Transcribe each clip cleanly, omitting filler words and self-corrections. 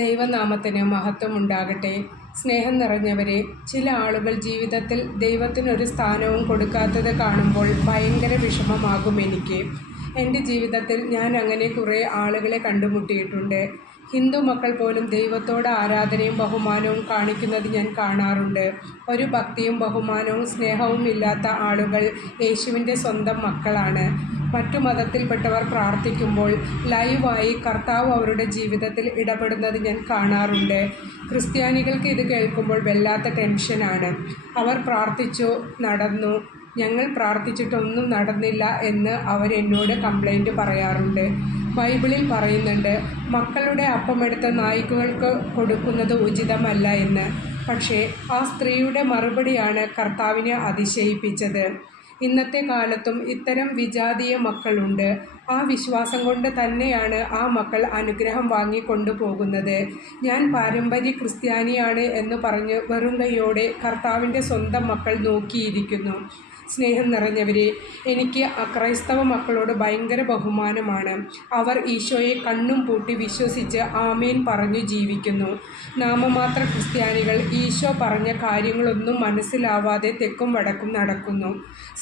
ദൈവനാമത്തിന് മഹത്വമുണ്ടാകട്ടെ. സ്നേഹം നിറഞ്ഞവരെ, ചില ആളുകൾ ജീവിതത്തിൽ ദൈവത്തിനൊരു സ്ഥാനവും കൊടുക്കാത്തത് കാണുമ്പോൾ ഭയങ്കര വിഷമമാകും എനിക്ക്. എൻ്റെ ജീവിതത്തിൽ ഞാൻ അങ്ങനെ കുറേ ആളുകളെ കണ്ടുമുട്ടിയിട്ടുണ്ട്. ഹിന്ദു മക്കൾ പോലും ദൈവത്തോട് ആരാധനയും ബഹുമാനവും കാണിക്കുന്നത് ഞാൻ കാണാറുണ്ട്. ഒരു ഭക്തിയും ബഹുമാനവും സ്നേഹവും ഇല്ലാത്ത ആളുകൾ യേശുവിൻ്റെ സ്വന്തം മക്കളാണ്. മറ്റു മതത്തിൽപ്പെട്ടവർ പ്രാർത്ഥിക്കുമ്പോൾ ലൈവായി കർത്താവ് അവരുടെ ജീവിതത്തിൽ ഇടപെടുന്നത് ഞാൻ കാണാറുണ്ട്. ക്രിസ്ത്യാനികൾക്ക് ഇത് കേൾക്കുമ്പോൾ വല്ലാത്ത ടെൻഷനാണ്. അവർ പ്രാർത്ഥിച്ചു, നടന്നു, ഞങ്ങൾ പ്രാർത്ഥിച്ചിട്ടൊന്നും നടന്നില്ല എന്ന് അവരെന്നോട് കംപ്ലൈൻറ്റ് പറയാറുണ്ട്. ബൈബിളിൽ പറയുന്നുണ്ട്, മക്കളുടെ അപ്പമെടുത്ത നായ്ക്കൾക്ക് കൊടുക്കുന്നത് ഉചിതമല്ല എന്ന്. പക്ഷേ ആ സ്ത്രീയുടെ മറുപടിയാണ് കർത്താവിനെ അതിശയിപ്പിച്ചത്. ഇന്നത്തെ കാലത്തും ഇത്തരം വിജാതീയ മക്കളുണ്ട്. ആ വിശ്വാസം കൊണ്ട് തന്നെയാണ് ആ മക്കൾ അനുഗ്രഹം വാങ്ങിക്കൊണ്ടു പോകുന്നത്. ഞാൻ പാരമ്പര്യ ക്രിസ്ത്യാനിയാണ് എന്ന് പറഞ്ഞ് വെറും കൈയോടെ കർത്താവിൻ്റെ സ്വന്തം മക്കൾ നോക്കിയിരിക്കുന്നു. സ്നേഹം നിറഞ്ഞവരെ, എനിക്ക് ക്രൈസ്തവ മക്കളോട് ഭയങ്കര ബഹുമാനമാണ്. അവർ ഈശോയെ കണ്ണും പൂട്ടി വിശ്വസിച്ച് ആമേൻ പറഞ്ഞു ജീവിക്കുന്നു. നാമമാത്ര ക്രിസ്ത്യാനികൾ ഈശോ പറഞ്ഞ കാര്യങ്ങളൊന്നും മനസ്സിലാവാതെ തെക്കും വടക്കും നടക്കുന്നു.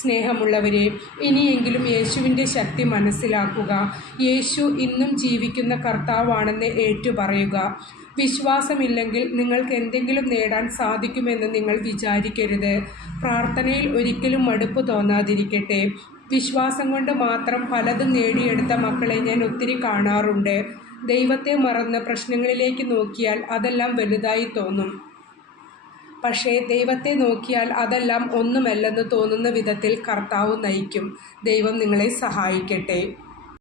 സ്നേഹമുള്ളവരെ, ഇനിയെങ്കിലും യേശുവിൻ്റെ ശക്തി മനസ്സിലാക്കുക. യേശു ഇന്നും ജീവിക്കുന്ന കർത്താവാണെന്ന് ഏറ്റുപറയുക. വിശ്വാസമില്ലെങ്കിൽ നിങ്ങൾക്ക് എന്തെങ്കിലും നേടാൻ സാധിക്കുമെന്ന് നിങ്ങൾ വിചാരിക്കരുത്. പ്രാർത്ഥനയിൽ ഒരിക്കലും മടുപ്പ് തോന്നാതിരിക്കട്ടെ. വിശ്വാസം കൊണ്ട് മാത്രം പലതും നേടിയെടുത്ത മക്കളെ ഞാൻ ഒത്തിരി കാണാറുണ്ട്. ദൈവത്തെ മറന്ന് പ്രശ്നങ്ങളിലേക്ക് നോക്കിയാൽ അതെല്ലാം വലുതായി തോന്നും. പക്ഷേ ദൈവത്തെ നോക്കിയാൽ അതെല്ലാം ഒന്നുമല്ലെന്ന് തോന്നുന്ന വിധത്തിൽ കർത്താവ് നയിക്കും. ദൈവം നിങ്ങളെ സഹായിക്കട്ടെ.